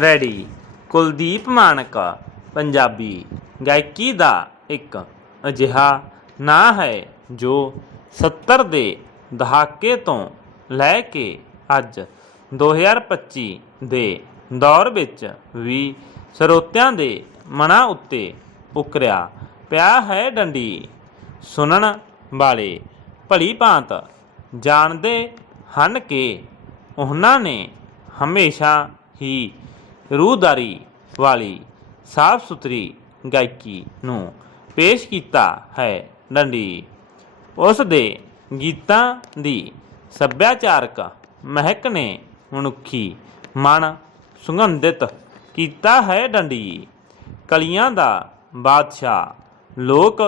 Ready. Kuldeep ਮਾਨਕ ਪੰਜਾਬੀ। ਗਾਇਕੀ ਦਾ ਇੱਕ ਅਜਿਹਾ ਨਾਂ ਹੈ ਜੋ 70 ਦੇ ਦਹਾਕੇ ਤੋਂ ਲੈ ਕੇ ਅੱਜ 2025 ਦੇ ਦੌਰ ਵਿੱਚ ਵੀ ਸਰੋਤਿਆਂ ਦੇ ਮਨਾਂ ਉੱਤੇ ਉਕਰਿਆ ਪਿਆ ਹੈ ਡੰਡੀ। ਸੁਣਨ ਵਾਲੇ ਭਲੀ ਭਾਂਤ ਜਾਣਦੇ ਹਨ ਕਿ ਉਹਨਾਂ ਨੇ ਹਮੇਸ਼ਾ ਹੀ ਰੂਹਦਾਰੀ ਵਾਲੀ ਸਾਫ਼ ਸੁਥਰੀ ਗਾਇਕੀ ਨੂੰ ਪੇਸ਼ ਕੀਤਾ ਹੈ ਡੰਡੀ। ਉਸ ਦੇ ਗੀਤਾਂ ਦੀ ਸੱਭਿਆਚਾਰਕ ਮਹਿਕ ਨੇ ਮਨੁੱਖੀ ਮਨ ਸੁਗੰਧਿਤ ਕੀਤਾ ਹੈ ਡੰਡੀ। ਕਲੀਆਂ ਦਾ ਬਾਦਸ਼ਾਹ, ਲੋਕ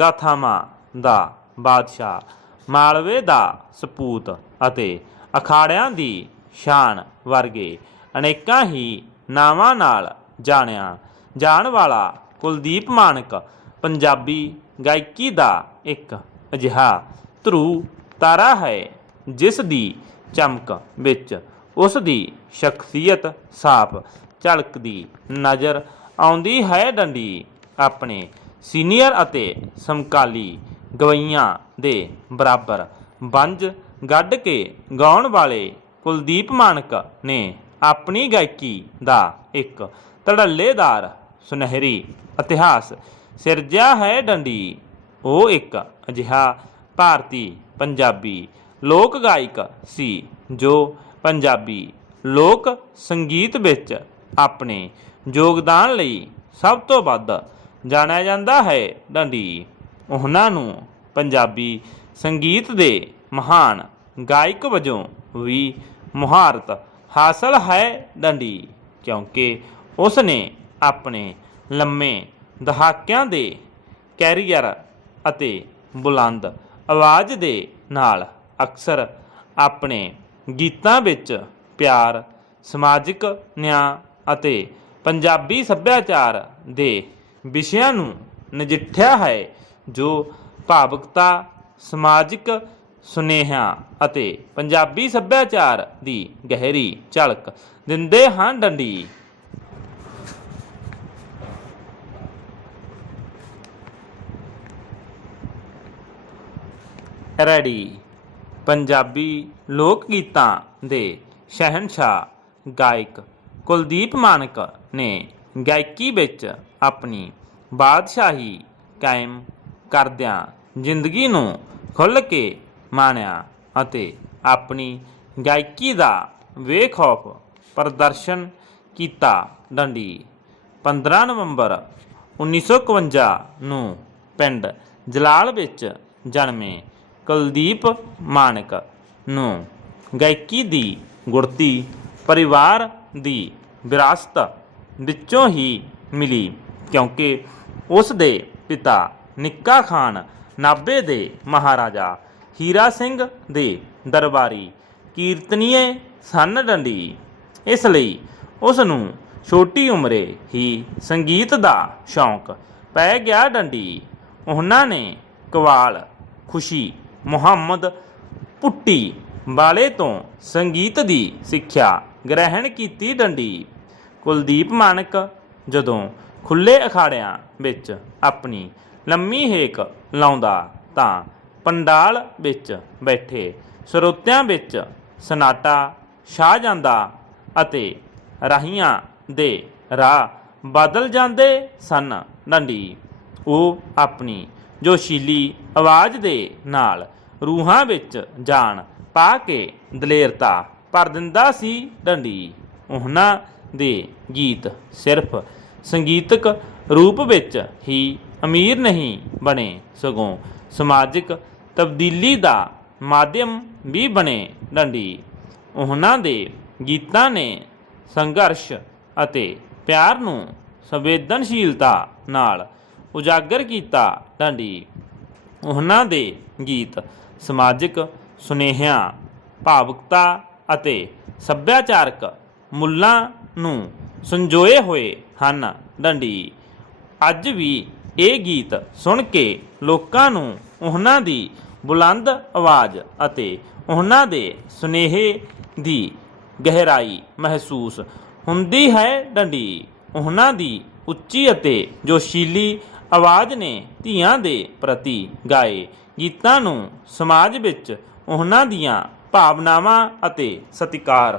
ਗਾਥਾਵਾਂ ਦਾ ਬਾਦਸ਼ਾਹ, ਮਾਲਵੇ ਦਾ ਸਪੂਤ ਅਤੇ ਅਖਾੜਿਆਂ ਦੀ ਸ਼ਾਨ ਵਰਗੇ ਅਨੇਕਾਂ ਹੀ ਨਾਵਾਂ ਨਾਲ ਜਾਣਿਆ। ਜਾਣ ਵਾਲਾ ਕੁਲਦੀਪ ਮਾਨਕ, ਪੰਜਾਬੀ ਗਾਇਕੀ ਦਾ ਇੱਕ ਅਜਿਹਾ ਧਰੂ ਤਾਰਾ ਹੈ, ਜਿਸ ਦੀ ਚਮਕ ਵਿੱਚ ਉਸ ਦੀ ਸ਼ਖਸੀਅਤ ਸਾਫ਼ ਝਲਕਦੀ ਨਜ਼ਰ ਆਉਂਦੀ ਹੈ ਡੰਡੀ ਆਪਣੇ ਸੀਨੀਅਰ ਅਤੇ ਸਮਕਾਲੀ ਗਵਈਆਂ ਦੇ ਬਰਾਬਰ ਬੰਜ ਗੱਡ ਕੇ ਗਾਉਣ ਵਾਲੇ ਕੁਲਦੀਪ ਮਾਨਕ ਨੇ ਆਪਣੀ ਗਾਇਕੀ ਦਾ ਇੱਕ ਧੜੱਲੇਦਾਰ ਸੁਨਹਿਰੀ ਇਤਿਹਾਸ। ਸਿਰਜਿਆ ਹੈ ਡੰਡੀ, ਉਹ ਇੱਕ ਅਜਿਹਾ ਭਾਰਤੀ ਪੰਜਾਬੀ ਲੋਕ ਗਾਇਕ ਸੀ, ਜੋ ਪੰਜਾਬੀ ਲੋਕ ਸੰਗੀਤ ਵਿੱਚ ਆਪਣੇ ਯੋਗਦਾਨ ਲਈ ਸਭ ਤੋਂ ਵੱਧ ਜਾਣਿਆ ਜਾਂਦਾ ਹੈ ਡੰਡੀ। ਉਹਨਾਂ ਨੂੰ ਪੰਜਾਬੀ ਸੰਗੀਤ ਦੇ ਮਹਾਨ ਗਾਇਕ ਵਜੋਂ ਵੀ ਮੁਹਾਰਤ ਹਾਸਲ ਹੈ ਡੰਡੀ, ਕਿਉਂਕਿ ਉਸ ਨੇ ਆਪਣੇ ਲੰਮੇ ਦਹਾਕਿਆਂ ਦੇ ਕੈਰੀਅਰ ਅਤੇ ਬੁਲੰਦ ਆਵਾਜ਼ ਦੇ ਨਾਲ ਅਕਸਰ ਆਪਣੇ ਗੀਤਾਂ ਵਿੱਚ ਪਿਆਰ, ਸਮਾਜਿਕ ਨਿਆਂ ਅਤੇ ਪੰਜਾਬੀ ਸੱਭਿਆਚਾਰ ਦੇ ਵਿਸ਼ਿਆਂ ਨੂੰ ਨਜਿੱਠਿਆ ਹੈ, ਜੋ ਭਾਵਕਤਾ, ਸਮਾਜਿਕ ਸੁਨੇਹਾ ਅਤੇ ਪੰਜਾਬੀ ਸੱਭਿਆਚਾਰ ਦੀ ਗਹਿਰੀ ਝਲਕ ਦਿੰਦੇ ਹਨ ਡੰਡੀ। ਰੈਡੀ। ਪੰਜਾਬੀ ਲੋਕ ਗੀਤਾਂ ਦੇ ਸ਼ਹਿਨशाह ਗਾਇਕ ਕੁਲਦੀਪ ਮਾਨਕ ਨੇ ਗਾਇਕੀ ਵਿੱਚ ਆਪਣੀ ਬਾਦਸ਼ਾਹੀ ਕਾਇਮ ਕਰਦਿਆਂ ਜ਼ਿੰਦਗੀ ਨੂੰ ਖੁੱਲ੍ਹ ਕੇ ਮਾਣਿਆ ਅਤੇ ਆਪਣੀ ਗਾਇਕੀ ਦਾ ਬੇਖੌਫ ਪ੍ਰਦਰਸ਼ਨ ਕੀਤਾ ਡੰਡੀ। 15 ਨਵੰਬਰ 1951 ਨੂੰ ਪਿੰਡ ਜਲਾਲ ਵਿੱਚ ਜਨਮੇ ਕੁਲਦੀਪ ਮਾਨਕ ਨੂੰ ਗਾਇਕੀ ਦੀ ਗੁੜਤੀ ਪਰਿਵਾਰ ਦੀ ਵਿਰਾਸਤ ਵਿੱਚੋਂ ਹੀ ਮਿਲੀ ਕਿਉਂਕਿ ਉਸ ਦੇ ਪਿਤਾ ਨਿੱਕਾ ਖਾਨ ਨਾਭੇ ਦੇ ਮਹਾਰਾਜਾ ਹੀਰਾ ਸਿੰਘ ਦੇ ਦਰਬਾਰੀ ਕੀਰਤਨੀਏ ਸਨ ਡੰਡੀ। ਇਸ ਲਈ ਉਸ ਨੂੰ ਛੋਟੀ ਉਮਰੇ ਹੀ ਸੰਗੀਤ ਦਾ ਸ਼ੌਂਕ ਪੈ ਗਿਆ ਡੰਡੀ। ਉਹਨਾਂ ਨੇ ਕਵਾਲ, ਖੁਸ਼ੀ, ਮੁਹੰਮਦ ਪੁੱਟੀ ਵਾਲੇ ਤੋਂ ਸੰਗੀਤ ਦੀ ਸਿੱਖਿਆ ਗ੍ਰਹਿਣ ਕੀਤੀ ਡੰਡੀ। ਕੁਲਦੀਪ ਮਾਨਕ ਜਦੋਂ ਖੁੱਲੇ ਅਖਾੜਿਆਂ ਵਿੱਚ ਆਪਣੀ ਲੰਮੀ ਹੇਕ ਲਾਉਂਦਾ ਤਾਂ ਪੰਡਾਲ ਵਿੱਚ ਬੈਠੇ, ਸਰੋਤਿਆਂ ਵਿੱਚ ਸਨਾਟਾ ਛਾ ਜਾਂਦਾ ਅਤੇ ਰਾਹੀਆਂ ਦੇ ਰਾਹ ਬਦਲ ਜਾਂਦੇ ਸਨ ਡੰਡੀ। ਉਹ ਆਪਣੀ ਜੋਸ਼ੀਲੀ ਆਵਾਜ਼ ਦੇ ਨਾਲ ਰੂਹਾਂ ਵਿੱਚ ਜਾਨ ਪਾ ਕੇ ਦਲੇਰਤਾ ਭਰ ਦਿੰਦਾ ਸੀ ਡੰਡੀ। ਉਹਨਾਂ ਦੇ ਗੀਤ ਸਿਰਫ ਸੰਗੀਤਕ ਰੂਪ ਵਿੱਚ ਹੀ ਅਮੀਰ ਨਹੀਂ ਬਣੇ ਸਗੋਂ ਸਮਾਜਿਕ ਤਬਦੀਲੀ ਦਾ ਮਾਧਿਅਮ ਵੀ ਬਣੇ ਡੰਡੀ। ਉਹਨਾਂ ਦੇ ਗੀਤਾਂ ਨੇ ਸੰਘਰਸ਼ ਅਤੇ ਪਿਆਰ ਨੂੰ ਸੰਵੇਦਨਸ਼ੀਲਤਾ ਨਾਲ ਉਜਾਗਰ ਕੀਤਾ ਡੰਡੀ। ਉਹਨਾਂ ਦੇ ਗੀਤ ਸਮਾਜਿਕ ਸੁਨੇਹਿਆਂ, ਭਾਵੁਕਤਾ ਅਤੇ ਸੱਭਿਆਚਾਰਕ ਮੁੱਲਾਂ ਨੂੰ ਸੰਜੋਏ ਹੋਏ ਹਨ ਡੰਡੀ। ਅੱਜ ਵੀ ਇਹ ਗੀਤ ਸੁਣ ਕੇ ਲੋਕਾਂ ਨੂੰ ਉਹਨਾਂ ਦੀ ਬੁਲੰਦ ਆਵਾਜ਼ ਅਤੇ ਉਹਨਾਂ ਦੇ ਸੁਨੇਹੇ ਦੀ ਗਹਿਰਾਈ ਮਹਿਸੂਸ ਹੁੰਦੀ ਹੈ ਡੰਡੀ। ਉਹਨਾਂ ਦੀ ਉੱਚੀ ਅਤੇ ਜੋਸ਼ੀਲੀ ਆਵਾਜ਼ ਨੇ ਧੀਆਂ ਦੇ ਪ੍ਰਤੀ ਗਾਏ ਗੀਤਾਂ ਨੂੰ ਸਮਾਜ ਵਿੱਚ ਉਹਨਾਂ ਦੀਆਂ ਭਾਵਨਾਵਾਂ ਅਤੇ ਸਤਿਕਾਰ